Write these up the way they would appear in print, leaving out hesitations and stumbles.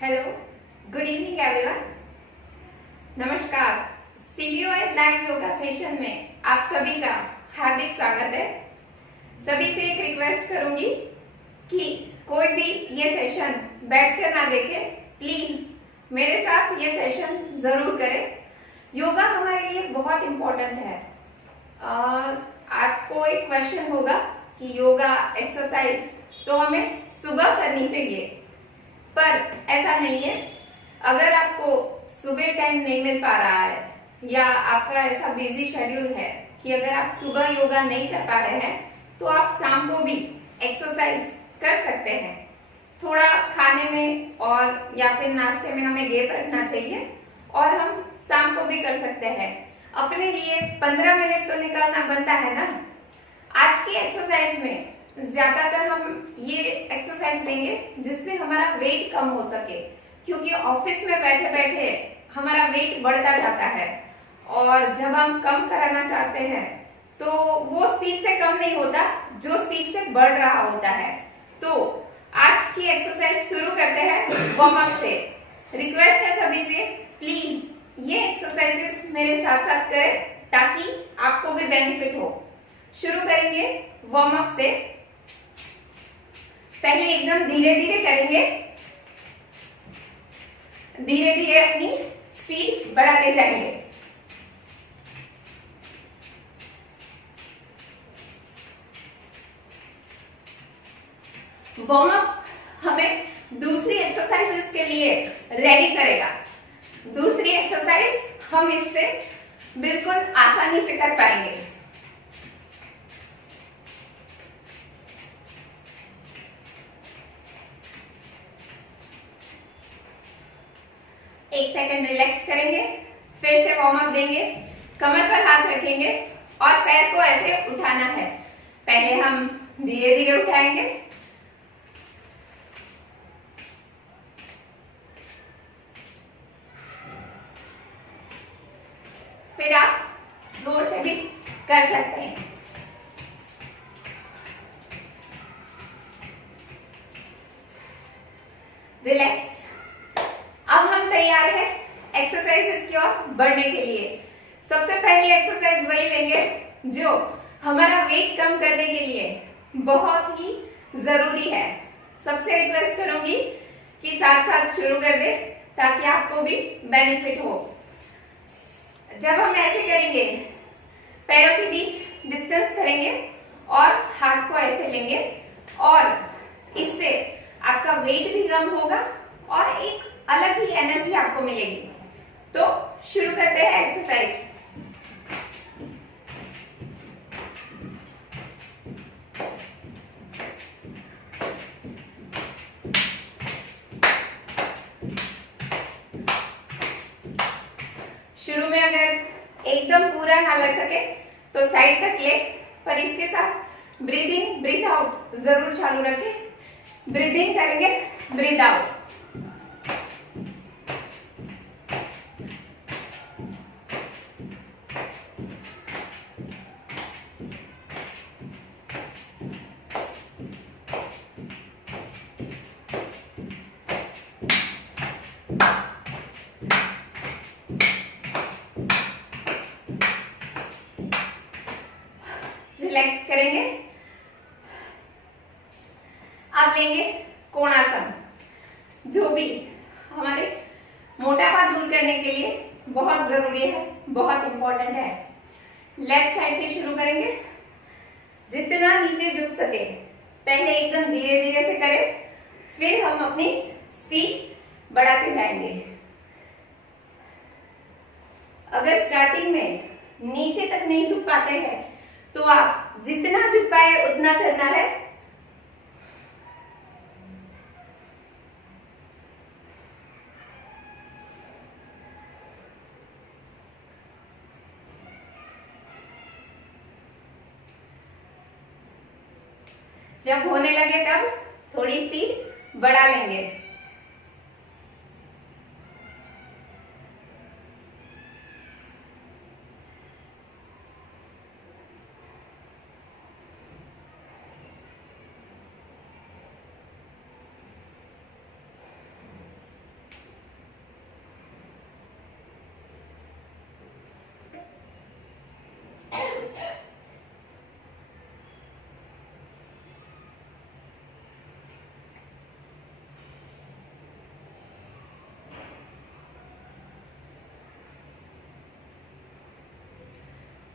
Hello, good evening everyone. नमस्कार। CBOS live yoga session में आप सभी का हार्दिक स्वागत है। सभी से एक रिक्वेस्ट करूंगी कि कोई भी ये सेशन बैठकर ना देखे, प्लीज मेरे साथ ये सेशन जरूर करें। योगा हमारे लिए बहुत इम्पोर्टेंट है। आपको एक क्वेश्चन होगा कि योगा एक्सरसाइज तो हमें सुबह करनी चाहिए, पर ऐसा नहीं है। अगर आपको सुबह टाइम नहीं मिल पा रहा है या आपका ऐसा बिजी शेड्यूल है कि अगर आप सुबह योगा नहीं कर पा रहे हैं तो आप शाम को भी एक्सरसाइज कर सकते हैं। थोड़ा खाने में और या फिर नाश्ते में हमें गैप रखना चाहिए और हम शाम को भी कर सकते हैं। अपने लिए 15 मिनट तो निकालना बनता है ना। आज की एक्सरसाइज में ज्यादातर हम ये एक्सरसाइज लेंगे जिससे हमारा वेट कम हो सके, क्योंकि ऑफिस में बैठे बैठे हमारा वेट बढ़ता जाता है और जब हम कम कराना चाहते हैं तो वो स्पीड से कम नहीं होता जो स्पीड से बढ़ रहा होता है। तो आज की एक्सरसाइज शुरू करते हैं वार्म अप से। रिक्वेस्ट है सभी से, प्लीज ये एक्सरसाइजेस मेरे साथ साथ करें ताकि आपको भी बेनिफिट हो। शुरू करेंगे वार्म अप से। पहले एकदम धीरे धीरे करेंगे, धीरे धीरे अपनी स्पीड बढ़ाते जाएंगे। वार्म अप हमें दूसरी एक्सरसाइजेस के लिए रेडी करेगा। दूसरी एक्सरसाइज हम इससे बिल्कुल आसानी से कर पाएंगे। एक सेकंड रिलैक्स करेंगे, फिर से वार्म अप देंगे। कमर पर हाथ रखेंगे और पैर को ऐसे उठाना है। पहले हम धीरे धीरे उठाएंगे, फिर आप जोर से भी कर सकते हैं। रिलैक्स। अब हम तैयार हैं एक्सरसाइजेस की ओर बढ़ने के लिए। सबसे पहली एक्सरसाइज वही लेंगे जो हमारा वेट कम करने के लिए बहुत ही जरूरी है। सबसे रिक्वेस्ट करूंगी कि साथ साथ शुरू कर दे ताकि आपको भी बेनिफिट हो। जब हम ऐसे करेंगे, पैरों के बीच डिस्टेंस करेंगे और हाथ को ऐसे लेंगे और इससे आपका वेट भी कम होगा और एक अलग ही एनर्जी आपको मिलेगी। तो शुरू करते हैं एक्सरसाइज। शुरू में अगर एकदम पूरा ना लग सके तो साइड तक ले, पर इसके साथ ब्रीद इन ब्रीद आउट जरूर चालू रखें। ब्रीद इन करेंगे, ब्रीद आउट। रिलैक्स करेंगे। अब लेंगे कोणासन, जो भी हमारे मोटापा दूर करने के लिए बहुत जरूरी है, बहुत इंपॉर्टेंट है। लेफ्ट साइड से शुरू करेंगे, जितना नीचे झुक सके पहले एकदम धीरे धीरे से करें, फिर हम अपनी स्पीड बढ़ाते जाएंगे। अगर स्टार्टिंग में नीचे तक नहीं झुक पाते हैं तो आप जितना झुक पाए उतना करना है। जब होने लगे तब थोड़ी स्पीड बढ़ा लेंगे।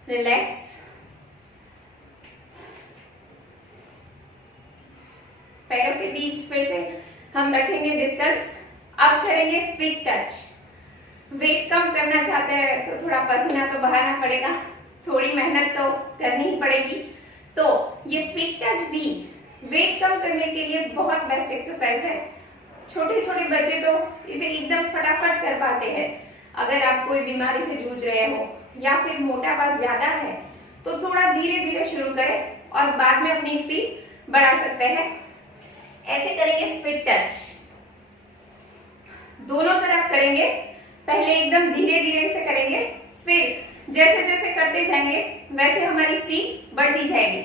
रिलैक्स। पैरों के बीच फिर से हम रखेंगे डिस्टेंस। अब करेंगे फीट टच। वेट कम करना चाहते हैं तो थोड़ा पसीना तो बहाना पड़ेगा, थोड़ी मेहनत तो करनी ही पड़ेगी। तो ये फीट टच भी वेट कम करने के लिए बहुत बेस्ट एक्सरसाइज है। छोटे छोटे बच्चे तो इसे एकदम फटाफट कर पाते हैं। अगर आप कोई बीमारी से जूझ रहे हो या फिर मोटापा ज्यादा है तो थोड़ा धीरे धीरे शुरू करें और बाद में अपनी स्पीड बढ़ा सकते हैं। ऐसे करेंगे फीट टच, दोनों तरफ करेंगे। पहले एकदम धीरे धीरे से करेंगे, फिर जैसे जैसे करते जाएंगे वैसे हमारी स्पीड बढ़ती जाएगी।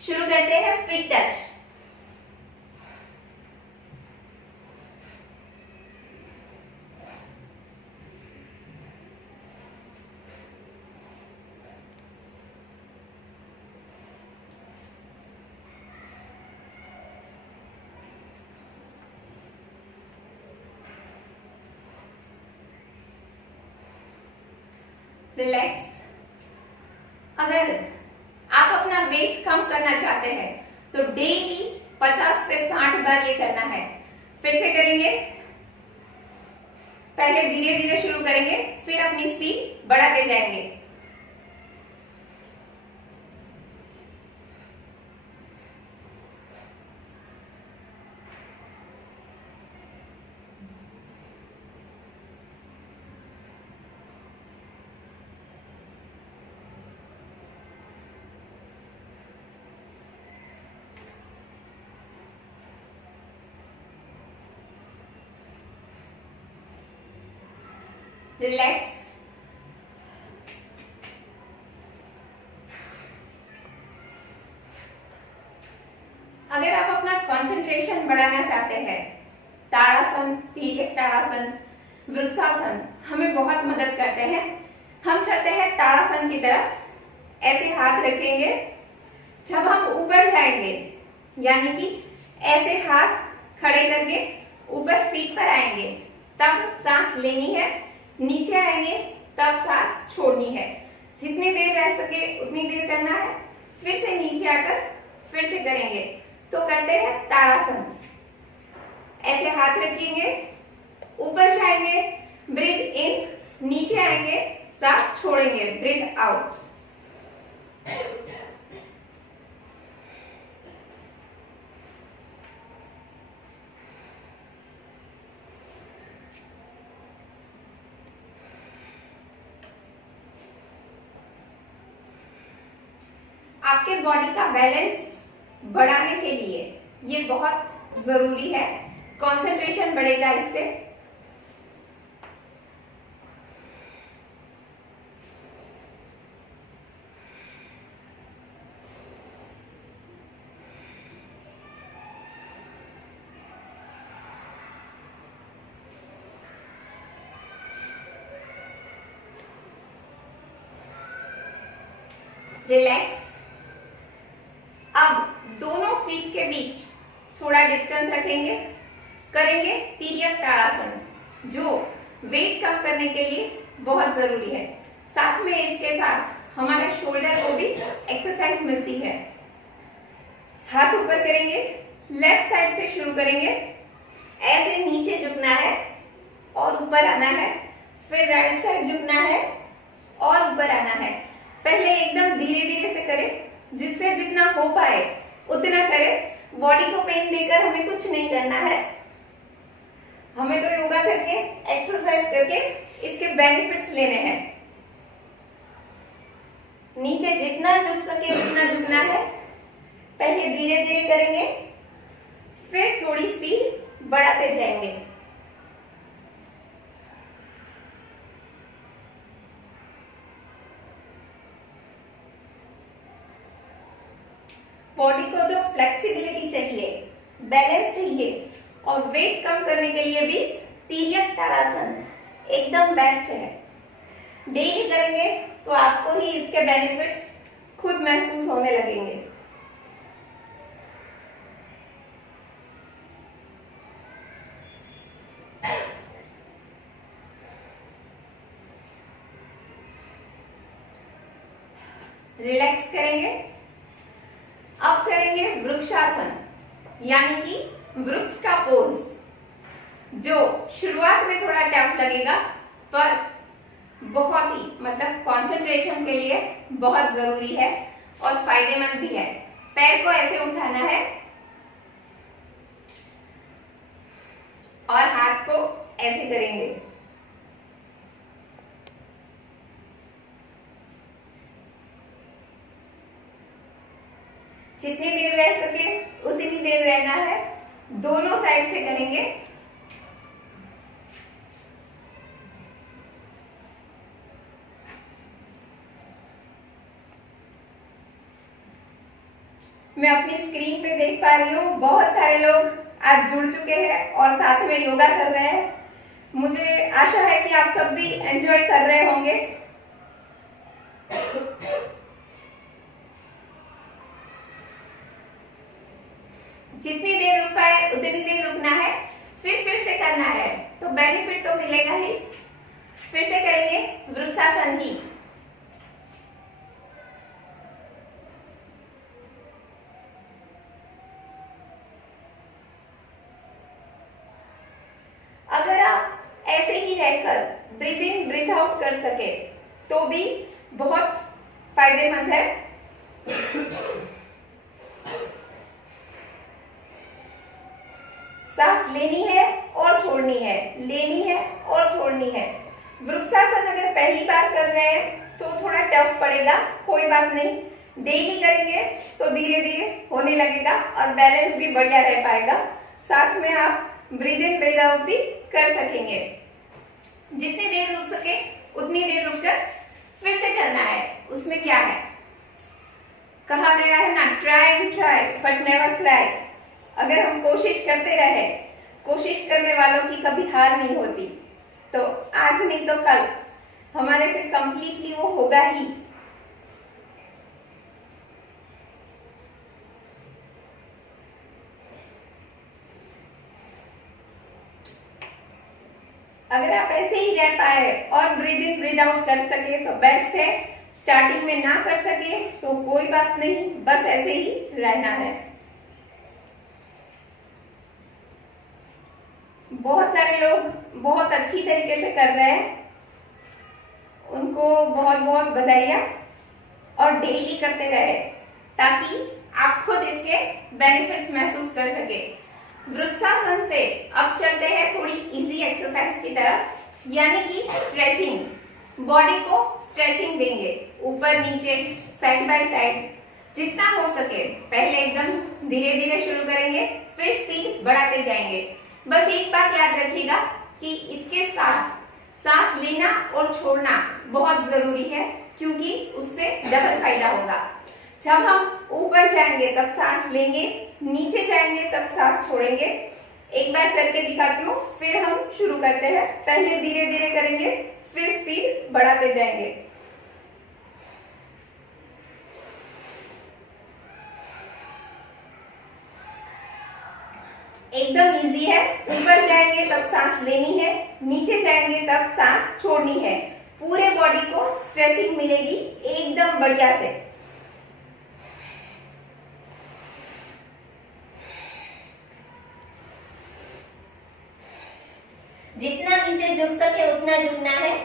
शुरू करते हैं फीट टच। रिलैक्स। अगर आप अपना वेट कम करना चाहते हैं तो डेली 50 से 60 बार ये करना है। फिर से करेंगे, पहले धीरे धीरे शुरू करेंगे, फिर अपनी स्पीड बढ़ाते जाएंगे। रिलैक्स। अगर आप अपना कंसंट्रेशन बढ़ाना चाहते हैं, ताड़ासन, तिर्यक ताड़ासन, वृक्षासन हमें बहुत मदद करते हैं। हम चलते हैं ताड़ासन की तरफ। ऐसे हाथ रखेंगे, जब हम ऊपर जाएंगे यानी कि ऐसे हाथ खड़े करके ऊपर फीट पर आएंगे तब सांस लेनी है, नीचे आएंगे तब सांस छोड़नी है। जितनी देर रह सके उतनी देर करना है, फिर से नीचे आकर फिर से करेंगे। तो करते हैं ताड़ासन। ऐसे हाथ रखेंगे, ऊपर जाएंगे, ब्रीथ इन, नीचे आएंगे, सांस छोड़ेंगे, ब्रीथ आउट। आपके बॉडी का बैलेंस बढ़ाने के लिए ये बहुत जरूरी है। कंसंट्रेशन बढ़ेगा इससे। रिलैक्स। अब दोनों फीट के बीच थोड़ा डिस्टेंस रखेंगे, करेंगे तिर्यक ताड़ासन जो वेट कम करने के लिए बहुत जरूरी है। साथ में इसके साथ हमारे शोल्डर को भी एक्सरसाइज मिलती है। हाथ ऊपर करेंगे, लेफ्ट साइड से शुरू करेंगे, ऐसे नीचे झुकना है और ऊपर आना है, फिर राइट साइड झुकना है और ऊपर आना है। पहले एकदम धीरे धीरे से करें, जिससे जितना हो पाए उतना करें। बॉडी को पेन देकर हमें कुछ नहीं करना है, हमें तो योगा करके एक्सरसाइज करके इसके बेनिफिट्स लेने हैं। नीचे जितना झुक सके उतना झुकना है। पहले धीरे धीरे करेंगे, फिर थोड़ी स्पीड बढ़ाते जाएंगे। बॉडी को जो फ्लेक्सिबिलिटी चाहिए, बैलेंस चाहिए और वेट कम करने के लिए भी तिर्यक ताड़ासन एकदम बेस्ट है। डेली करेंगे तो आपको ही इसके बेनिफिट्स खुद महसूस होने लगेंगे। रिलैक्स करेंगे। अब करेंगे वृक्षासन, यानी कि वृक्ष का पोज, जो शुरुआत में थोड़ा टफ लगेगा पर बहुत ही मतलब कंसंट्रेशन के लिए बहुत जरूरी है और फायदेमंद भी है। पैर को ऐसे उठाना है और हाथ को ऐसे करेंगे। जितनी देर रह सके उतनी देर रहना है, दोनों साइड से करेंगे। मैं अपनी स्क्रीन पे देख पा रही हूँ बहुत सारे लोग आज जुड़ चुके हैं और साथ में योगा कर रहे हैं। मुझे आशा है कि आप सब भी एंजॉय कर रहे होंगे। जितनी देर रुक पाए उतनी देर रुकना है, फिर से करना है तो बेनिफिट तो मिलेगा ही। फिर से करेंगे वृक्षासन ही। अगर आप ऐसे ही रहकर ब्रीथ इन ब्रीथ आउट कर सके तो भी बहुत फायदेमंद है। सांस लेनी है और छोड़नी है, लेनी है और छोड़नी है। वृक्षासन अगर पहली बार कर रहे हैं तो थोड़ा टफ पड़ेगा, कोई बात नहीं। डेली करेंगे तो धीरे धीरे होने लगेगा और बैलेंस भी बढ़िया रह पाएगा। साथ में आप ब्रीथ इन ब्रीथ आउट भी कर सकेंगे। जितनी देर रुक सके उतनी देर रुककर फिर से करना है। उसमें क्या है, कहा गया है ना, try and try but never cry. अगर हम कोशिश करते रहे, कोशिश करने वालों की कभी हार नहीं होती, तो आज नहीं तो कल हमारे से कंप्लीटली वो होगा ही। अगर आप ऐसे ही रह पाए और ब्रीथ इन ब्रीथ आउट कर सके तो बेस्ट है। स्टार्टिंग में ना कर सके तो कोई बात नहीं, बस ऐसे ही रहना है। बहुत सारे लोग बहुत अच्छी तरीके से कर रहे हैं, उनको बहुत बहुत बधाइयाँ। और डेली करते रहे ताकि आप खुद इसके बेनिफिट्स महसूस कर सके। वृक्षासन से अब चलते हैं थोड़ी इजी एक्सरसाइज की तरफ, यानी कि स्ट्रेचिंग। बॉडी को स्ट्रेचिंग देंगे, ऊपर नीचे साइड बाय साइड जितना हो सके। पहले एकदम धीरे धीरे शुरू करेंगे, फिर स्पीड बढ़ाते जाएंगे। बस एक बात याद रखिएगा कि इसके साथ सांस लेना और छोड़ना बहुत जरूरी है, क्योंकि उससे डबल फायदा होगा। जब हम ऊपर जाएंगे तब सांस लेंगे, नीचे जाएंगे तब सांस छोड़ेंगे। एक बार करके दिखाती हूँ, फिर हम शुरू करते हैं। पहले धीरे धीरे करेंगे, फिर स्पीड बढ़ाते जाएंगे। एकदम इजी है। ऊपर जाएंगे तब सांस लेनी है, नीचे जाएंगे तब सांस छोड़नी है। पूरे बॉडी को स्ट्रेचिंग मिलेगी एकदम बढ़िया से। जितना नीचे झुक सके उतना झुकना है।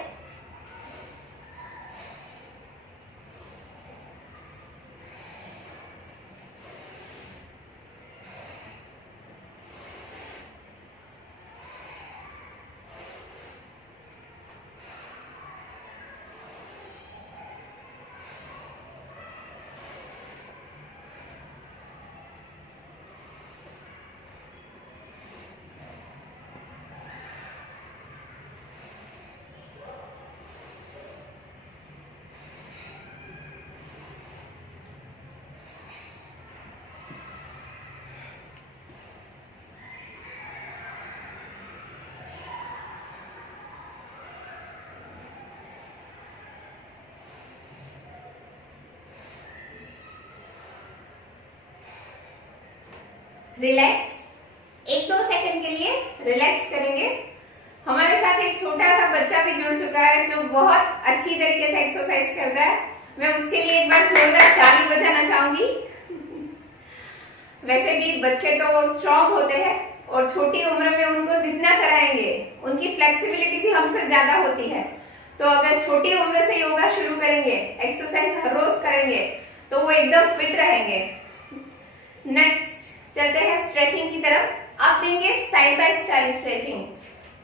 रिलैक्स, 1-2 सेकंड के लिए रिलैक्स करेंगे। हमारे साथ एक छोटा सा बच्चा भी जुड़ चुका है जो बहुत अच्छी तरीके से एक्सरसाइज करता है। मैं उसके लिए एक बार जोरदार ताली बजाना चाहूंगी। वैसे भी बच्चे तो स्ट्रॉन्ग होते हैं और छोटी उम्र में उनको जितना कराएंगे उनकी फ्लेक्सिबिलिटी भी हमसे ज्यादा होती है। तो अगर छोटी उम्र से योगा शुरू करेंगे, एक्सरसाइज हर रोज करेंगे तो वो एकदम फिट रहेंगे। नेक्स्ट चलते हैं स्ट्रेचिंग की तरफ। आप देंगे साइड बाय साइड स्ट्रेचिंग।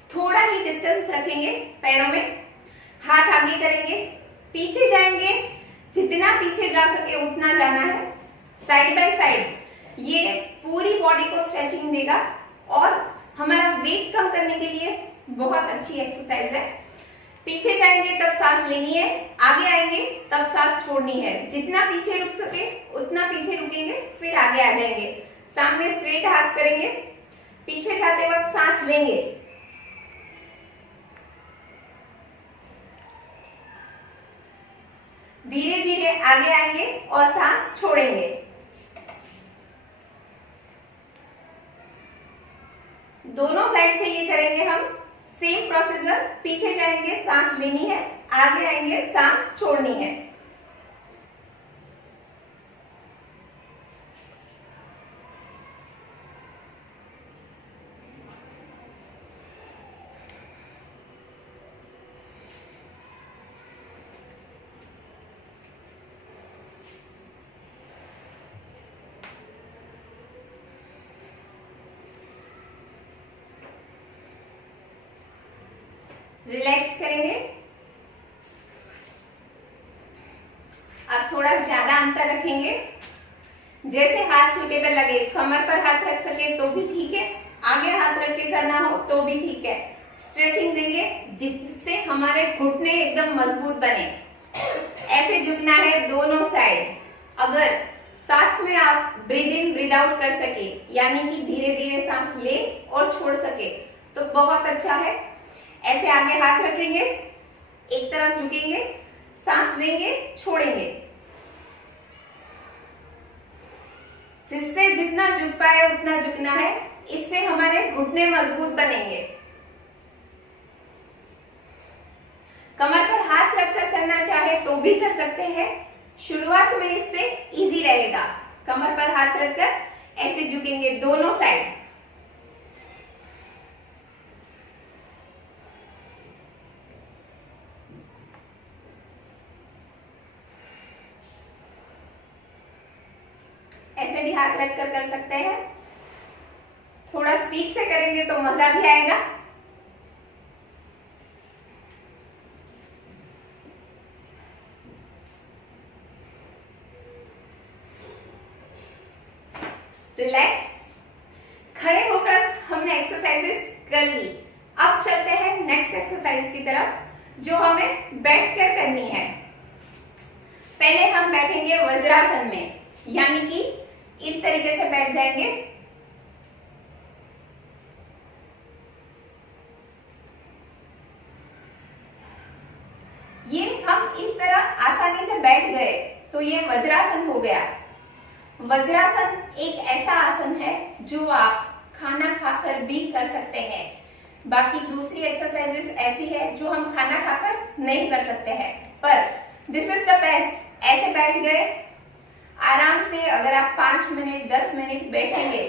थोड़ा ही डिस्टेंस रखेंगे पैरों में, हाथ आगे करेंगे, पीछे जाएंगे, जितना पीछे जा सके उतना जाना है। साइड बाय साइड ये पूरी बॉडी को स्ट्रेचिंग देगा और हमारा वेट कम करने के लिए बहुत अच्छी एक्सरसाइज है। पीछे जाएंगे तब सांस लेनी है, आगे आएंगे तब सांस छोड़नी है। जितना पीछे रुक सके उतना पीछे रुकेंगे, फिर आगे आ जाएंगे। सामने स्ट्रेट हाथ करेंगे, पीछे जाते वक्त सांस लेंगे, धीरे धीरे आगे आएंगे और सांस छोड़ेंगे। दोनों साइड से ये करेंगे हम, सेम प्रोसीजर। पीछे जाएंगे सांस लेनी है, आगे आएंगे सांस छोड़नी है। रिलैक्स करेंगे। अब थोड़ा ज्यादा अंतर रखेंगे, जैसे हाथ सूटेबल लगे। कमर पर हाथ रख सके तो भी ठीक है, आगे हाथ रख के करना हो तो भी ठीक है। स्ट्रेचिंग देंगे जिससे हमारे घुटने एकदम मजबूत बने। ऐसे झुकना है दोनों साइड। अगर साथ में आप ब्रीद इन ब्रीद आउट कर सके, यानी कि धीरे धीरे सांस ले और छोड़ सके तो बहुत अच्छा है। ऐसे आगे हाथ रखेंगे, एक तरफ झुकेंगे, सांस लेंगे, छोड़ेंगे, जिससे जितना झुक पाए उतना झुकना है। इससे हमारे घुटने मजबूत बनेंगे। कमर पर हाथ रखकर करना चाहे तो भी कर सकते हैं। शुरुआत में इससे इजी रहेगा। कमर पर हाथ रखकर ऐसे झुकेंगे दोनों साइड। ऐसे भी हाथ रखकर कर सकते हैं। थोड़ा स्पीड से करेंगे तो मजा भी आएगा। रिलैक्स। खड़े होकर हमने एक्सरसाइजेस कर ली। अब चलते हैं नेक्स्ट एक्सरसाइज की तरफ, जो हमें बैठकर करनी है। पहले हम बैठेंगे वज्रासन में, यानी कि इस तरीके से बैठ जाएंगे। ये हम इस तरह आसानी से बैठ गए तो ये वज्रासन हो गया। वज्रासन एक ऐसा आसन है जो आप खाना खाकर भी कर सकते हैं। बाकी दूसरी एक्सरसाइजेस ऐसी है जो हम खाना खाकर नहीं कर सकते हैं, पर दिस इज द बेस्ट। ऐसे बैठ गए आराम से। अगर आप 5 मिनट 10 मिनट बैठेंगे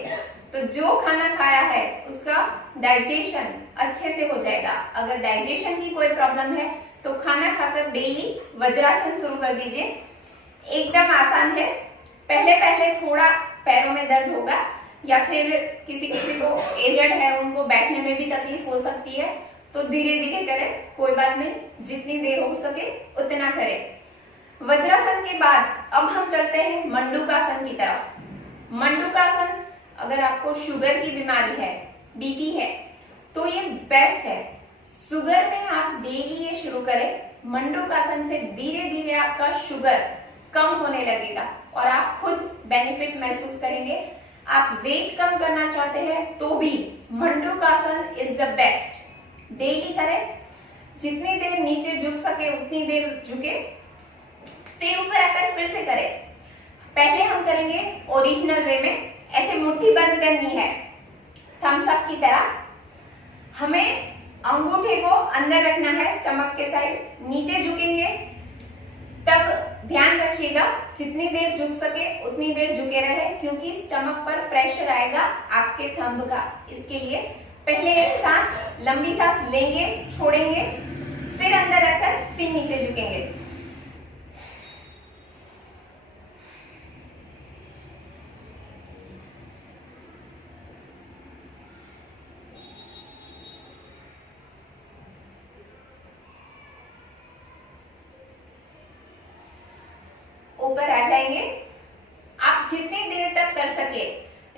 तो जो खाना खाया है उसका डाइजेशन अच्छे से हो जाएगा। अगर डाइजेशन की कोई प्रॉब्लम है तो खाना खाकर डेली वज्रासन शुरू कर दीजिए। एकदम आसान है। पहले पहले थोड़ा पैरों में दर्द होगा, या फिर किसी किसी को एजेड है उनको बैठने में भी तकलीफ हो सकती है, तो धीरे धीरे करें, कोई बात नहीं। जितनी देर हो सके उतना करें। वज्रासन के बाद अब हम चलते हैं मंडूकासन की तरफ। मंडूकासन, अगर आपको शुगर की बीमारी है, बीपी है, तो ये बेस्ट है। शुगर में आप डेली ये शुरू करें। मंडूकासन से धीरे धीरे आपका शुगर कम होने लगेगा और आप खुद बेनिफिट महसूस करेंगे। आप वेट कम करना चाहते हैं तो भी मंडूकासन इज द बेस्ट। डेली करें, जितनी देर नीचे झुक सके उतनी देर झुके, फिर ऊपर आकर फिर से करें। पहले हम करेंगे ओरिजिनल वे में। ऐसे मुट्ठी बंद करनी है थम्स अप की तरह। हमें अंगूठे को अंदर रखना है स्टमक के साइड, नीचे झुकेंगे, तब ध्यान रखिएगा जितनी देर झुक सके उतनी देर झुके रहे, क्योंकि स्टमक पर प्रेशर आएगा आपके थंब का। इसके लिए पहले एक सांस, लंबी सांस लेंगे, छोड़ेंगे, फिर अंदर रखकर फिर नीचे झुकेंगे। ऊपर आ जाएंगे। आप जितनी देर तक कर सके,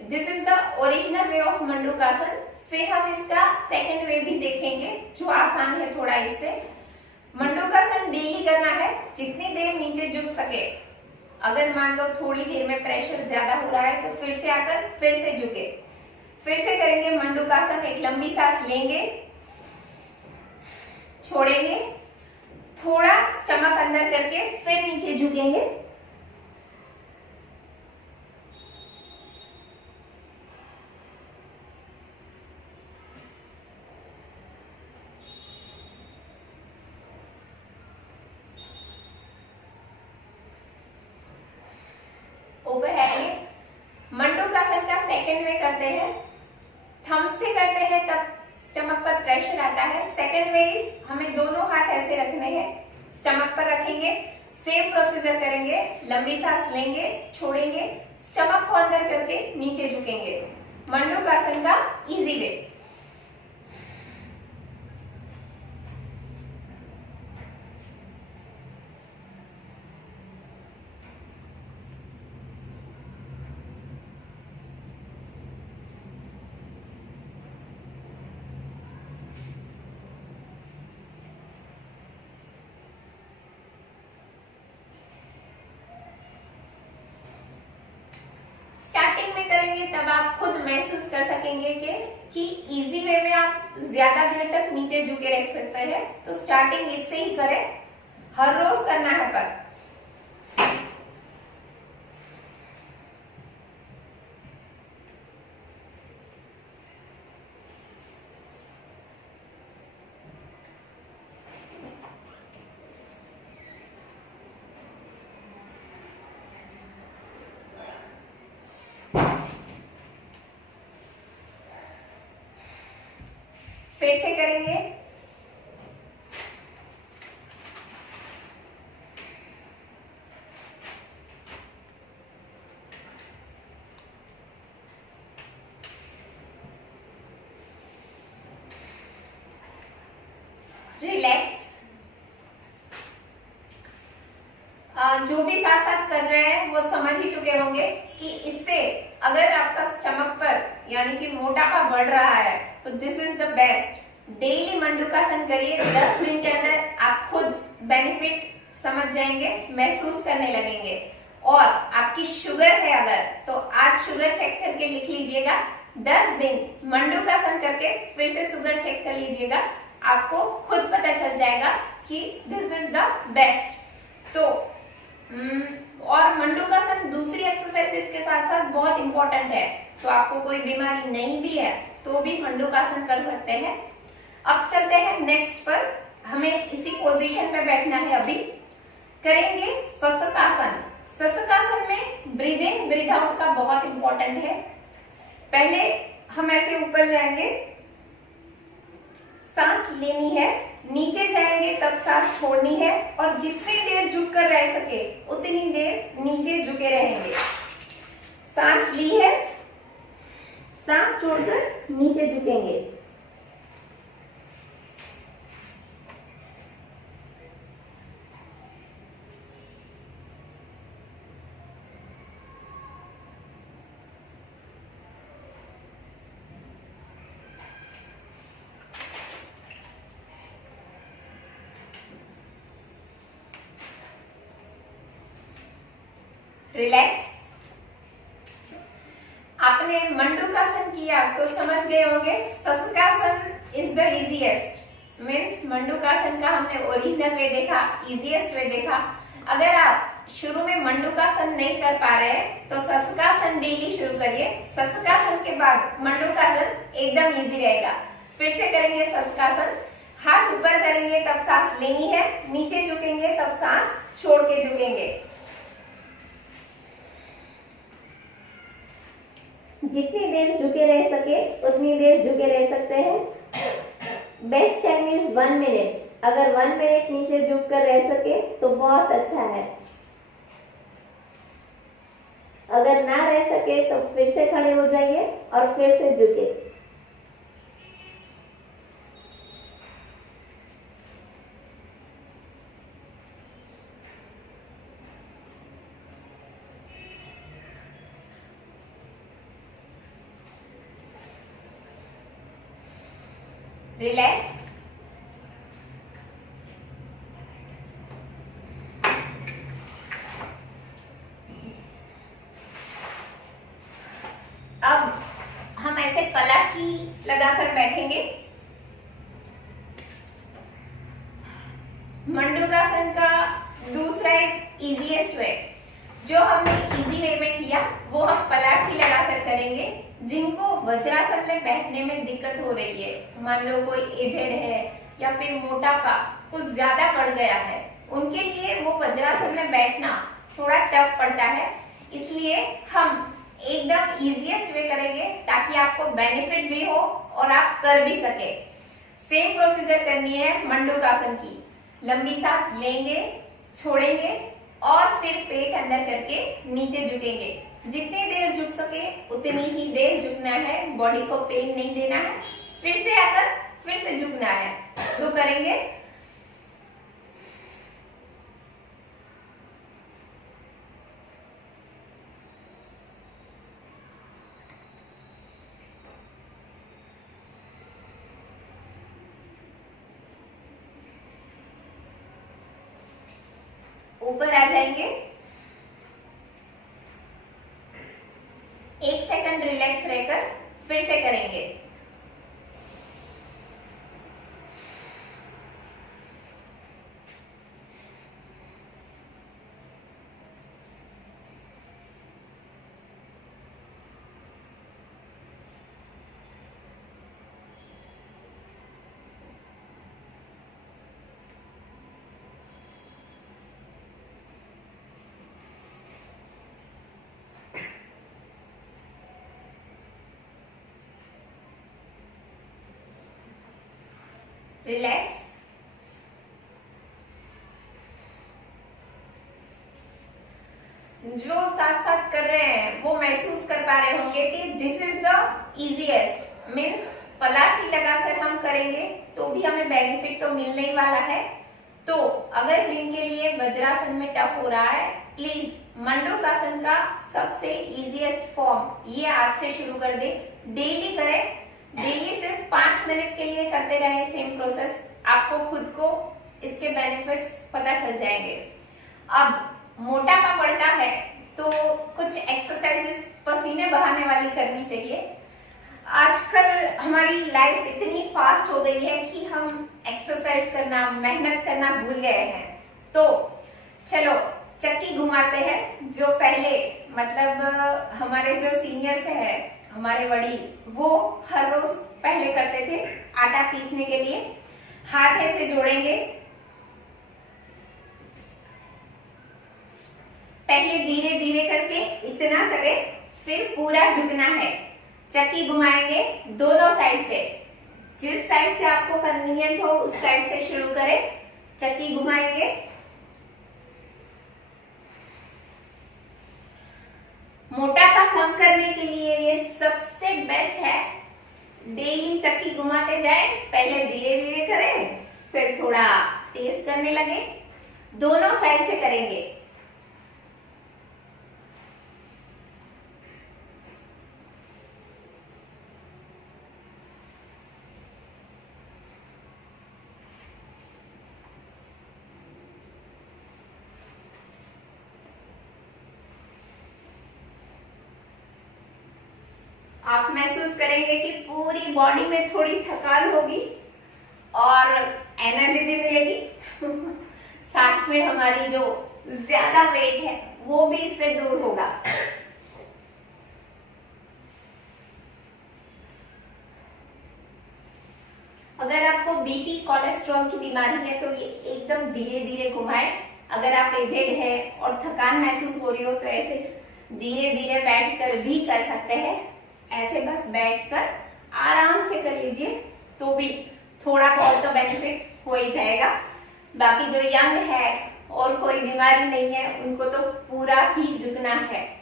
this is the original way of mandukasana. फिर हम इसका सेकंड वे भी देखेंगे जो आसान है थोड़ा इससे। मंडूकासन डेली करना है, जितनी देर नीचे झुक सके। अगर मान लो थोड़ी देर में प्रेशर ज्यादा हो रहा है तो फिर से आकर फिर से झुके। फिर से करेंगे मंडूकासन। एक लंबी सांस लेंगे, छोड़ेंगे, थोड़ा स्टमक अंदर करके फिर नीचे झुकेंगे। ऊपर आएंगे। मंडूकासन का सेकंड वे करते हैं, थंब से करते हैं तब स्टमक पर प्रेशर आता है। सेकंड वे इज हमें दोनों हाथ ऐसे रखने हैं, स्टमक पर रखेंगे। सेम प्रोसीजर करेंगे, लंबी सांस लेंगे, छोड़ेंगे, स्टमक को अंदर करके नीचे झुकेंगे। मंडूकासन का इजी वे। स्टार्टिंग में करेंगे तब आप खुद महसूस कर सकेंगे कि इजी वे में आप ज्यादा देर तक नीचे झुके रह सकते हैं। तो स्टार्टिंग इससे ही करें, हर रोज करना है पर। फिर से करेंगे। रिलैक्स। जो भी साथ साथ कर रहे हैं वो समझ ही चुके होंगे कि इससे अगर आपका स्टमक पर यानी कि मोटापा बढ़ रहा है तो this is the best. Daily mandukasana करिए, 10 दिन के अंदर आप खुद बेनिफिट समझ जाएंगे, महसूस करने लगेंगे। और आपकी शुगर है अगर, तो आज शुगर चेक करके लिख लीजिएगा। 10 दिन मंडूकासन करके फिर से शुगर चेक कर लीजिएगा, आपको खुद पता चल जाएगा कि दिस इज द बेस्ट। तो और मंडूकासन दूसरी एक्सरसाइज इसके साथ साथ बहुत इंपॉर्टेंट है। तो आपको कोई बीमारी नहीं भी है तो भी मंडूकासन कर सकते हैं। अब चलते हैं नेक्स्ट पर। हमें इसी पोजीशन में बैठना है। अभी करेंगे शशकासन। शशकासन में ब्रीद इन ब्रीद आउट का बहुत इंपॉर्टेंट है। पहले हम ऐसे ऊपर जाएंगे, सांस लेनी है, नीचे जाएंगे तब सांस छोड़नी है, और जितनी देर झुक कर रह सके उतनी देर नीचे झुके रहेंगे। सांस ली है, सांस छोड़कर नीचे झुकेंगे। रिलैक्स। आपने मंडूकासन किया तो समझ गए होंगे शशकासन इज द इजीएस्ट। मीन्स मंडूकासन का हमने ओरिजिनल वे देखा, इजीएस्ट वे देखा। अगर आप शुरू में मंडूकासन नहीं कर पा रहे हैं तो शशकासन डेली शुरू करिए। शशकासन के बाद मंडूकासन एकदम इजी रहेगा। फिर से करेंगे शशकासन। हाथ ऊपर करेंगे तब सांस लेनी है, नीचे झुकेंगे तब सांस छोड़ के झुकेंगे। जितनी देर झुके रह सके उतनी देर झुके रह सकते हैं। Best time is 1 minute. अगर 1 मिनट नीचे झुक कर रह सके तो बहुत अच्छा है। अगर ना रह सके तो फिर से खड़े हो जाइए और फिर से झुके। रिलैक्स। अब हम ऐसे पलटी लगाकर बैठेंगे। मंडूकासन का दूसरा एक इजीएस्ट वे, जो हमने इजी वे में किया, वो हम पलाठी लगाकर करेंगे। जिनको वज्रासन में बैठने में दिक्कत हो रही है, मान लो कोई एजेड है या फिर मोटापा कुछ ज्यादा बढ़ गया है, उनके लिए वो वज्रासन में बैठना थोड़ा टफ पड़ता है। इसलिए हम एकदम इजीएस्ट वे करेंगे ताकि आपको बेनिफिट भी हो और आप कर भी सके। सेम प्रोसीजर करनी है मंडूकासन की। लंबी सांस लेंगे, छोड़ेंगे और फिर पेट अंदर करके नीचे झुकेंगे। जितनी देर झुक सके उतनी ही देर झुकना है, बॉडी को पेन नहीं देना है। फिर से आकर फिर से झुकना है। तो करेंगे। ऊपर आ जाएंगे। 1 सेकंड रिलैक्स रहकर फिर से करेंगे। रिलैक्स। जो साथ साथ कर रहे हैं वो महसूस कर पा रहे होंगे कि this is the easiest, means पलाठी लगाकर हम करेंगे तो भी हमें बेनिफिट तो मिलने ही वाला है। तो अगर जिनके लिए वज्रासन में टफ हो रहा है, प्लीज मंडूकासन का सबसे इजीएस्ट फॉर्म ये आज से शुरू कर दे। डेली करें। डेली सिर्फ 5 मिनट के लिए करते रहे सेम प्रोसेस, आपको खुद को इसके बेनिफिट्स पता चल जाएंगे। अब मोटापा बढ़ता है तो कुछ एक्सरसाइजेस पसीने बहाने वाली करनी चाहिए। आजकल हमारी लाइफ इतनी फास्ट हो गई है कि हम एक्सरसाइज करना, मेहनत करना भूल गए हैं। तो चलो चक्की घुमाते हैं। जो पहले मतलब हमारे जो सीनियर्स हैं, हमारे बड़ी, वो हर रोज पहले करते थे आटा पीसने के लिए। हाथ ऐसे जोड़ेंगे, पहले धीरे धीरे करके इतना करें, फिर पूरा झुकना है। चक्की घुमाएंगे दोनों साइड से। जिस साइड से आपको कन्वीनियंट हो उस साइड से शुरू करें। चक्की घुमाएंगे। मोटापा कम करने के लिए ये सबसे बेस्ट है। डेली चक्की घुमाते जाए, पहले धीरे धीरे करें, फिर थोड़ा तेज करने लगे। दोनों साइड से करेंगे। आप महसूस करेंगे कि पूरी बॉडी में थोड़ी थकान होगी और एनर्जी भी मिलेगी। साथ में हमारी जो ज्यादा वेट है वो भी इससे दूर होगा। अगर आपको बीपी कोलेस्ट्रॉल की बीमारी है तो ये एकदम धीरे धीरे घुमाएं। अगर आप एजेड है और थकान महसूस हो रही हो तो ऐसे धीरे धीरे बैठकर भी कर सकते हैं। ऐसे बस बैठकर आराम से कर लीजिए तो भी थोड़ा बहुत तो बेनिफिट हो ही जाएगा। बाकी जो यंग है और कोई बीमारी नहीं है उनको तो पूरा ही झुकना है।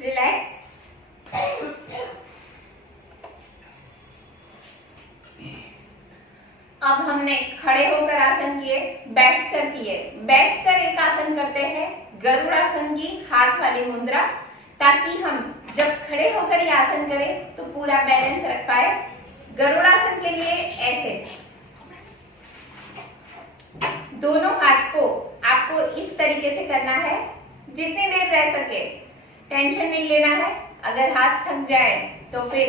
रिलैक्स। अब हमने खड़े होकर आसन किए, बैठकर किए। बैठकर एक आसन करते हैं गरुड़ासन की हाथ वाली मुद्रा, ताकि हम जब खड़े होकर ये आसन करें तो पूरा बैलेंस रख पाए। गरुड़ासन के लिए ऐसे दोनों हाथ को आपको इस तरीके से करना है जितनी देर रह सके। टेंशन नहीं लेना है। अगर हाथ थक जाए तो फिर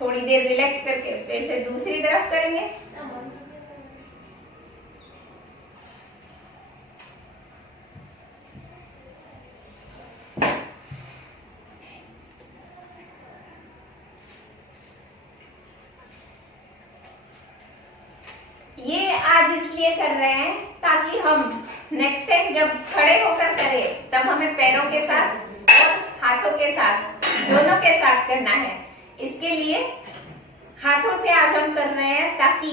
थोड़ी देर रिलैक्स करके फिर से दूसरी तरफ करेंगे। ये आज इसलिए कर रहे हैं ताकि हम नेक्स्ट टाइम जब खड़े होकर करें तब हमें पैरों के साथ और हाथों के साथ दोनों के साथ करना है। इसके लिए हाथों से आज हम कर रहे हैं ताकि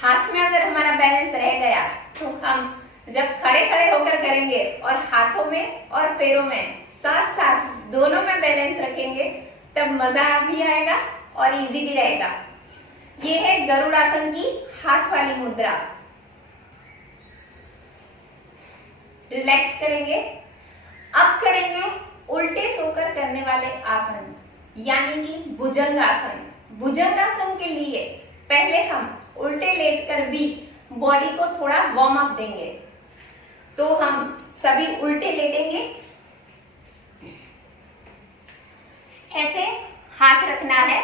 हाथ में अगर हमारा बैलेंस रह गया तो हम जब खड़े खड़े होकर करेंगे और हाथों में और पैरों में साथ साथ दोनों में बैलेंस रखेंगे तब मजा भी आएगा और इजी भी रहेगा। ये है गरुड़ासन की हाथ वाली मुद्रा। रिलैक्स करेंगे। अब करेंगे उल्टे सोकर करने वाले आसन, यानी कि भुजंगासन। भुजंगासन के लिए पहले हम उल्टे लेटकर भी बॉडी को थोड़ा वार्म अप देंगे। तो हम सभी उल्टे लेटेंगे। ऐसे हाथ रखना है।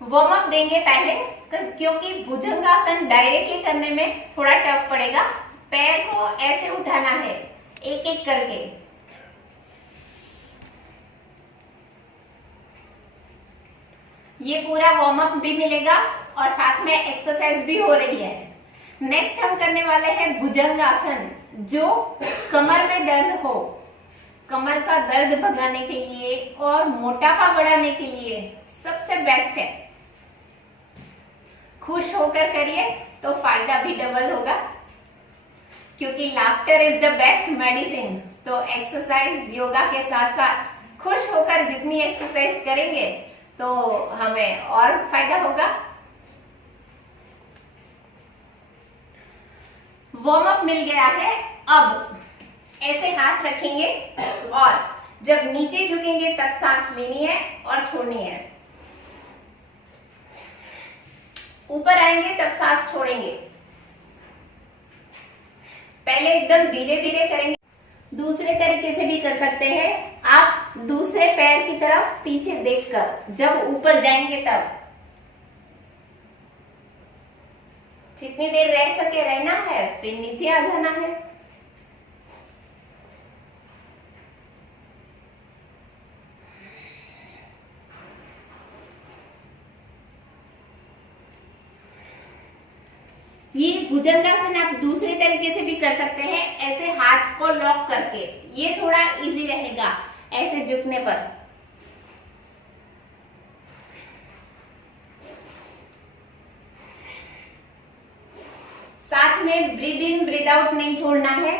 वार्म अप देंगे पहले, क्योंकि भुजंगासन डायरेक्टली करने में थोड़ा टफ पड़ेगा। पैर को ऐसे उठाना है एक एक करके। ये पूरा वार्म अप भी मिलेगा और साथ में एक्सरसाइज भी हो रही है। नेक्स्ट हम करने वाले हैं भुजंगासन, जो कमर में दर्द हो, कमर का दर्द भगाने के लिए और मोटापा बढ़ाने के लिए सबसे बेस्ट है। खुश होकर करिए तो फायदा भी डबल होगा, क्योंकि laughter is the best medicine. तो एक्सरसाइज योगा के साथ साथ खुश होकर जितनी एक्सरसाइज करेंगे तो हमें और फायदा होगा। वार्म अप मिल गया है। अब ऐसे हाथ रखेंगे और जब नीचे झुकेंगे तब सांस लेनी है और छोड़नी है। ऊपर आएंगे तब सांस छोड़ेंगे। पहले एकदम धीरे धीरे करेंगे। दूसरे तरीके से भी कर सकते हैं। आप दूसरे पैर की तरफ पीछे देखकर जब ऊपर जाएंगे तब जितनी देर रह सके रहना है, फिर नीचे आ जाना है। ये भुजंगासन आप दूसरे तरीके से भी कर सकते हैं, ऐसे हाथ को लॉक करके। ये थोड़ा इजी रहेगा ऐसे झुकने पर। साथ में ब्रीद इन ब्रीद आउट नहीं छोड़ना है।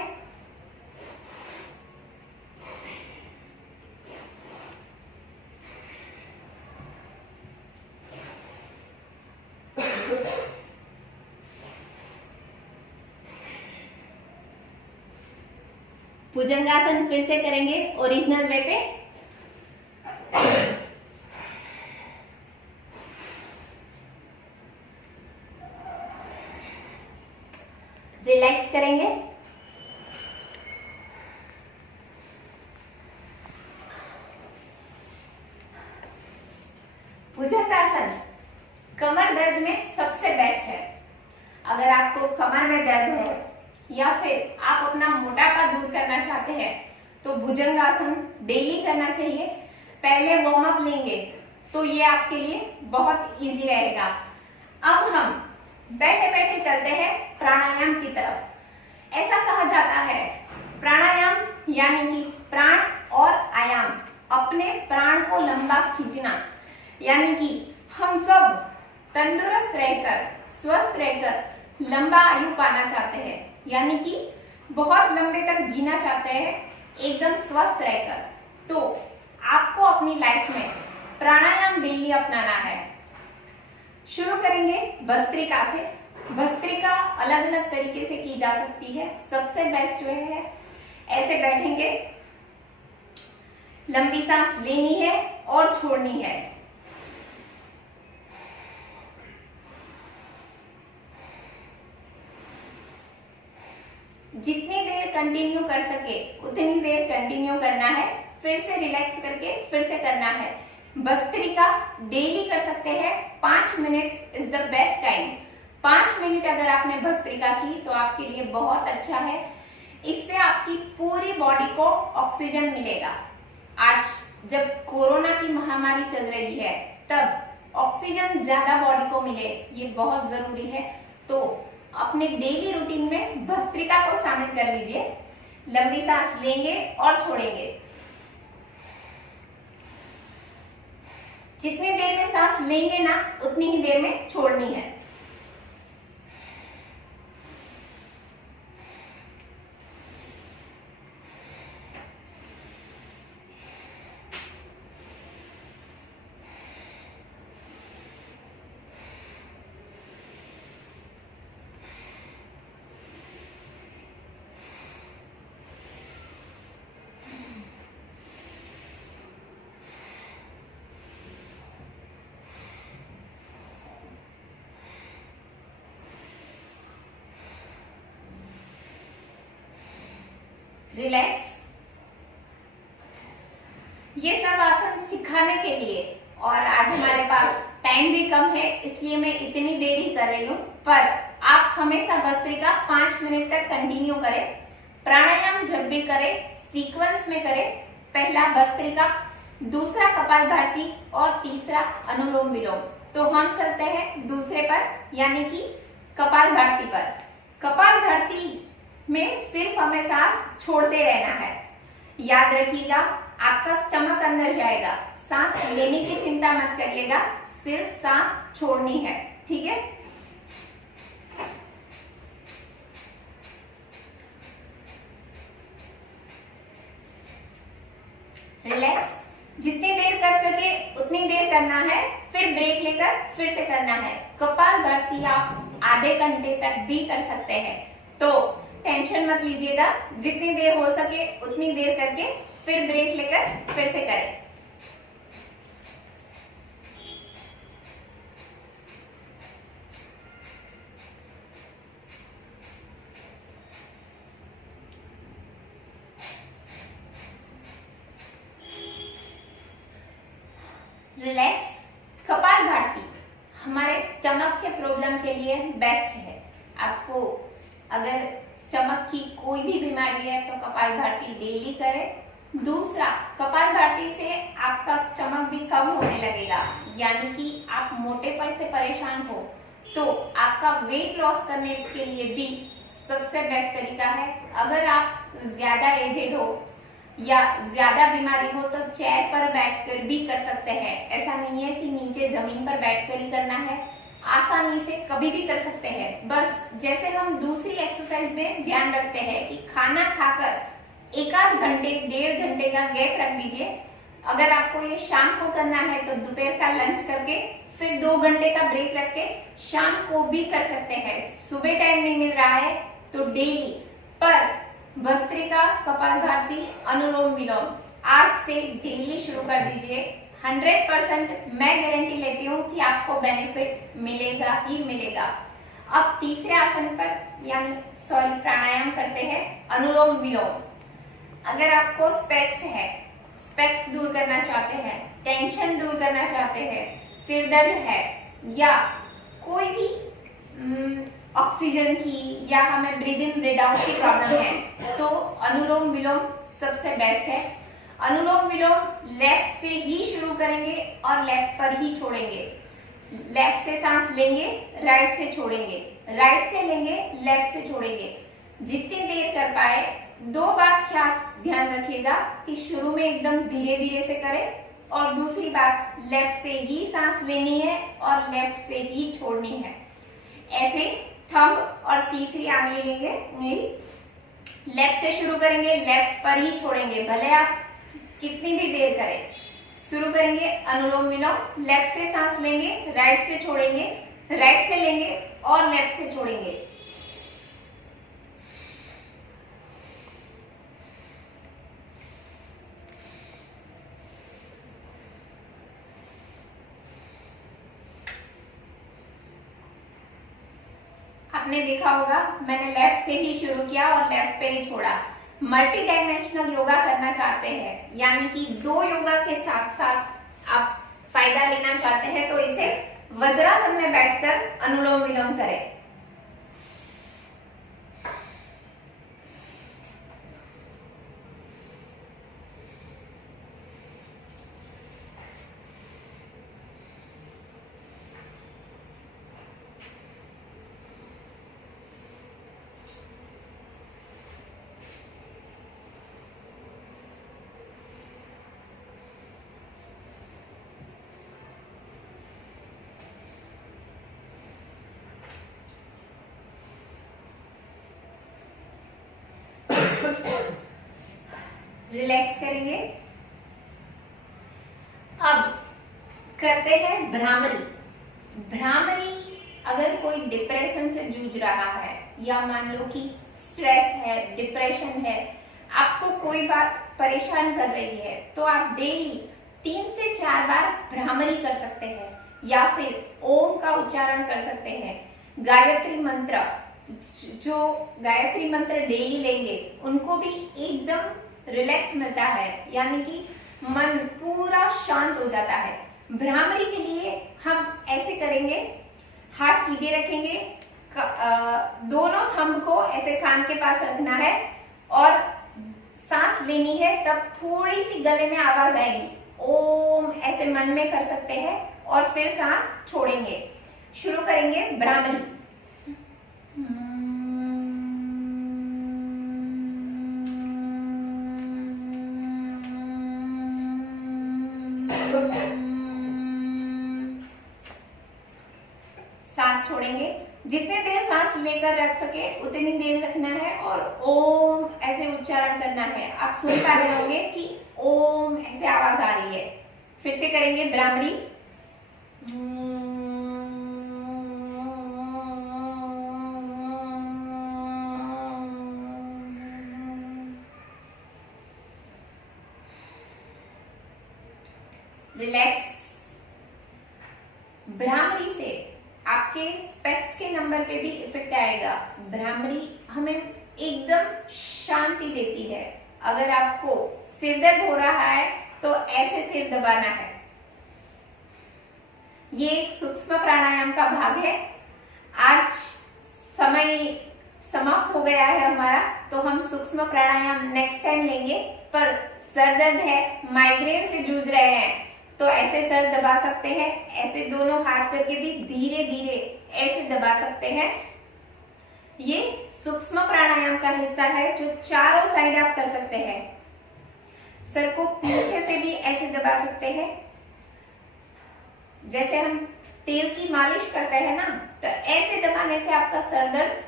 भुजंगासन फिर से करेंगे ओरिजिनल वे पे। रिलैक्स करेंगे। भुजंगासन कमर दर्द में सबसे बेस्ट है। अगर आपको कमर में दर्द है या फिर आप अपना मोटापा दूर करना चाहते हैं तो भुजंगासन डेली करना चाहिए। पहले वार्म अप लेंगे तो ये आपके लिए बहुत इजी रहेगा। अब हम बैठे बैठे चलते हैं प्राणायाम की तरफ। ऐसा कहा जाता है प्राणायाम यानी कि प्राण और आयाम, अपने प्राण को लंबा खींचना, यानी कि हम सब तंदुरुस्त रहकर स्वस्थ रहकर लंबा आयु पाना चाहते हैं, यानी कि बहुत लंबे तक जीना चाहते हैं एकदम स्वस्थ रहकर। तो आपको अपनी लाइफ में प्राणायाम डेली अपनाना है। शुरू करेंगे भस्त्रिका से। भस्त्रिका अलग अलग तरीके से की जा सकती है। सबसे बेस्ट जो है ऐसे बैठेंगे, लंबी सांस लेनी है और छोड़नी है। जितनी देर कंटिन्यू कर सके उतनी देर कंटिन्यू करना है, फिर से रिलैक्स करके फिर से करना है। भस्त्रिका डेली कर सकते हैं। 5 minute is the best time. 5 minute अगर आपने भस्त्रिका की तो आपके लिए बहुत अच्छा है। इससे आपकी पूरी बॉडी को ऑक्सीजन मिलेगा। आज जब कोरोना की महामारी चल रही है तब ऑक्सीजन ज्यादा बॉडी को मिले, ये बहुत जरूरी है। तो अपने डेली रूटीन में भस्त्रिका को शामिल कर लीजिए। लंबी सांस लेंगे और छोड़ेंगे। जितनी देर में सांस लेंगे ना उतनी ही देर में छोड़नी है। रिलैक्स। ये सब आसन सिखाने के लिए, और आज हमारे पास टाइम भी कम है इसलिए मैं इतनी देर ही कर रही हूँ, पर आप हमेशा भस्त्रिका 5 मिनट तक कंटिन्यू करें। प्राणायाम जब भी करें सीक्वेंस में करें। पहला भस्त्रिका, दूसरा कपालभाति और तीसरा अनुलोम विलोम। तो हम चलते हैं दूसरे पर, यानी कि कपालभाति पर। कपालभाति में सिर्फ हमें सांस छोड़ते रहना है। याद रखिएगा आपका स्टमक अंदर जाएगा। सांस लेने की चिंता मत करिएगा, सिर्फ सांस छोड़नी है, ठीक है। रिलैक्स। जितनी देर कर सके उतनी देर करना है, फिर ब्रेक लेकर फिर से करना है। कपालभाति आप आधे घंटे तक भी कर सकते हैं, तो टेंशन मत लीजिएगा। जितनी देर हो सके उतनी देर करके फिर ब्रेक लेकर फिर से करें। रिलैक्स। कपालभाति हमारे स्टमक के प्रॉब्लम के लिए बेस्ट है। आपको अगर स्टमक की कोई भी बीमारी है तो कपालभाति डेली करें। दूसरा, कपालभाति से आपका स्टमक भी कम होने लगेगा, यानी कि आप मोटेपन से परेशान हो तो आपका वेट लॉस करने के लिए भी सबसे बेस्ट तरीका है। अगर आप ज्यादा एजेड हो या ज्यादा बीमारी हो तो चेयर पर बैठकर भी कर सकते हैं। ऐसा नहीं है कि नीचे जमीन पर बैठकर ही करना है, आसानी से कभी भी कर सकते हैं। बस जैसे हम दूसरी एक्सरसाइज में ध्यान रखते हैं कि खाना खाकर 1-8 घंटे 1.5 घंटे का गैप रख दीजिए। अगर आपको ये शाम को करना है तो दोपहर का लंच करके फिर 2 घंटे का ब्रेक रख के शाम को भी कर सकते हैं। सुबह टाइम नहीं मिल रहा है तो डेली। पर भस्त्रिका, कपालभाति, अनुलोम विलोम आज से डेली शुरू कर दीजिए। 100% मैं गारंटी लेती हूँ कि आपको बेनिफिट मिलेगा ही मिलेगा। अब तीसरे आसन पर प्राणायाम करते हैं, अनुलोम विलोम। अगर आपको स्पेक्स है, स्पेक्स दूर करना चाहते हैं, टेंशन दूर करना चाहते हैं, सिर दर्द है या कोई भी ऑक्सीजन की या हमें ब्रीद इन ब्रीद आउट की प्रॉब्लम है तो अनुलोम विलोम सबसे बेस्ट है। अनुलोम विलोम लेफ्ट से ही शुरू करेंगे और लेफ्ट पर ही छोड़ेंगे। लेफ्ट से सांस लेंगे, राइट से छोड़ेंगे, राइट से लेंगे, लेफ्ट से छोड़ेंगे। जितनी देर कर पाए। दो बात खास ध्यान रखिएगा कि शुरू में एकदम धीरे धीरे से करें और दूसरी बात लेफ्ट से ही सांस लेनी है और लेफ्ट से ही छोड़नी है। ऐसे थंब और तीसरी आंगली लेंगे, उंगली लेफ्ट से शुरू करेंगे, लेफ्ट पर ही छोड़ेंगे, भले आप कितनी भी देर करें। शुरू करेंगे अनुलोम विलोम, लेफ्ट से सांस लेंगे, राइट से छोड़ेंगे, राइट से लेंगे और लेफ्ट से छोड़ेंगे। आपने देखा होगा मैंने लेफ्ट से ही शुरू किया और लेफ्ट पे ही छोड़ा। मल्टी डायमेंशनल योगा करना चाहते हैं, यानी कि दो योगा के साथ साथ आप फायदा लेना चाहते हैं तो इसे वज्रासन में बैठकर अनुलोम विलोम करें। रिलैक्स करेंगे। अब करते हैं भ्रामरी। भ्रामरी अगर कोई डिप्रेशन से जूझ रहा है या मान लो कि स्ट्रेस है, डिप्रेशन है, आपको कोई बात परेशान कर रही है तो आप डेली 3 से 4 बार भ्रामरी कर सकते हैं या फिर ओम का उच्चारण कर सकते हैं। गायत्री मंत्र, जो गायत्री मंत्र डेली लेंगे उनको भी एकदम रिलैक्स मिलता है, यानी कि मन पूरा शांत हो जाता है। भ्रामरी के लिए हम ऐसे करेंगे, हाथ सीधे रखेंगे, दोनों थंब को ऐसे कान के पास रखना है और सांस लेनी है। तब थोड़ी सी गले में आवाज आएगी, ओम ऐसे मन में कर सकते हैं और फिर सांस छोड़ेंगे। शुरू करेंगे भ्रामरी। सांस छोड़ेंगे। जितने देर सांस लेकर रख सके उतनी देर रखना है और ओम ऐसे उच्चारण करना है। आप सुन पा रहे होंगे कि ओम ऐसे आवाज आ रही है। फिर से करेंगे भ्रामरी। रिलैक्स। भ्रामरी से आपके स्पेक्स के नंबर पे भी इफेक्ट आएगा। भ्रामरी हमें एकदम शांति देती है। अगर आपको सिर दर्द हो रहा है तो ऐसे सिर दबाना है। ये एक सूक्ष्म प्राणायाम का भाग है। आज समय समाप्त हो गया है हमारा, तो हम सूक्ष्म प्राणायाम नेक्स्ट टाइम लेंगे। पर सर दर्द है, माइग्रेन से जूझ रहे हैं तो ऐसे सर दबा सकते हैं, ऐसे दोनों हाथ करके भी धीरे धीरे ऐसे दबा सकते हैं। ये सूक्ष्म प्राणायाम का हिस्सा है जो चारों साइड आप कर सकते हैं। सर को पीछे से भी ऐसे दबा सकते हैं, जैसे हम तेल की मालिश करते हैं ना, तो ऐसे दबाने से आपका सर दर्द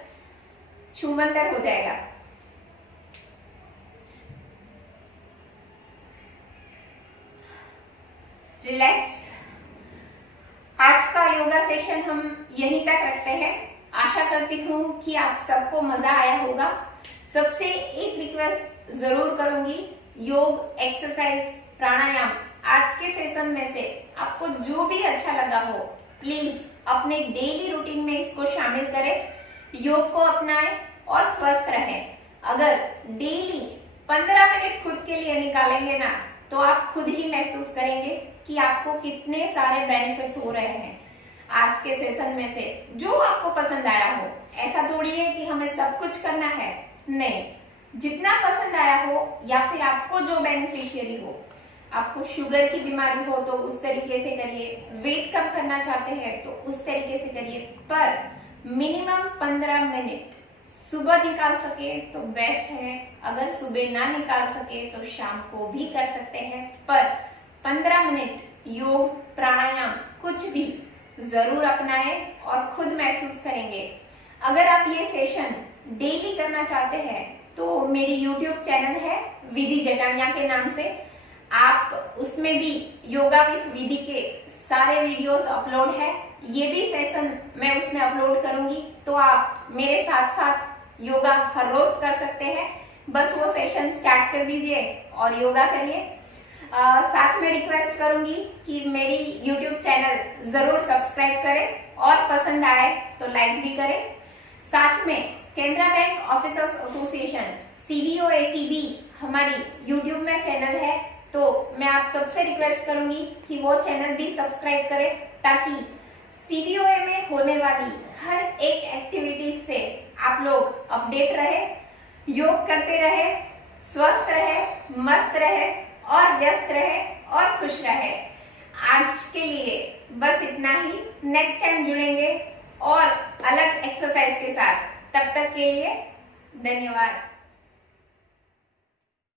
छूमंतर हो जाएगा। रिलैक्स। आज का योगा सेशन हम यहीं तक रखते हैं। आशा करती हूँ कि आप सबको मजा आया होगा। सबसे एक रिक्वेस्ट जरूर करूंगी, योग, एक्सरसाइज, प्राणायाम आज के सेशन में से आपको जो भी अच्छा लगा हो प्लीज अपने डेली रूटीन में इसको शामिल करें, योग को अपनाएं और स्वस्थ रहें। अगर डेली 15 मिनट खुद के लिए निकालेंगे ना तो आप खुद ही महसूस करेंगे कि आपको कितने सारे बेनिफिट्स हो रहे हैं आज के सेशन में से, जो आपको पसंद आया हो। ऐसा थोड़ी है कि हमें सब कुछ करना है, नहीं, जितना पसंद आया हो या फिर आपको जो बेनिफिशियरी हो। आपको शुगर की बीमारी हो तो उस तरीके से करिए, वेट कम करना चाहते हैं तो उस तरीके से करिए, पर मिनिमम 15 मिनट सुबह निकाल सके तो बेस्ट है। अगर सुबह ना निकाल सके तो शाम को भी कर सकते हैं, पर 15 मिनट योग प्राणायाम कुछ भी जरूर अपनाएं और खुद महसूस करेंगे। अगर आप ये सेशन डेली करना चाहते हैं तो मेरी YouTube चैनल है विधि जटानिया के नाम से, आप उसमें भी योगा विथ विधि के सारे वीडियोस अपलोड है। ये भी सेशन मैं उसमें अपलोड करूंगी, तो आप मेरे साथ साथ योगा हर रोज कर सकते हैं। बस वो सेशन स्टार्ट कर दीजिए और योगा करिए। साथ में रिक्वेस्ट करूंगी कि मेरी YouTube चैनल जरूर सब्सक्राइब करें और पसंद आए तो लाइक भी करें। साथ में Canara bank officers association CBOA की भी हमारी YouTube में चैनल है, तो मैं आप सबसे रिक्वेस्ट करूंगी कि वो चैनल भी सब्सक्राइब करें, ताकि CBOA में होने वाली हर एक एक्टिविटीज से आप लोग अपडेट रहे, योग करते रहे, स्वस्थ रहे, मस्त रहे और व्यस्त रहे और खुश रहे। आज के लिए बस इतना ही। नेक्स्ट टाइम जुड़ेंगे और अलग एक्सरसाइज के साथ। तब तक के लिए धन्यवाद।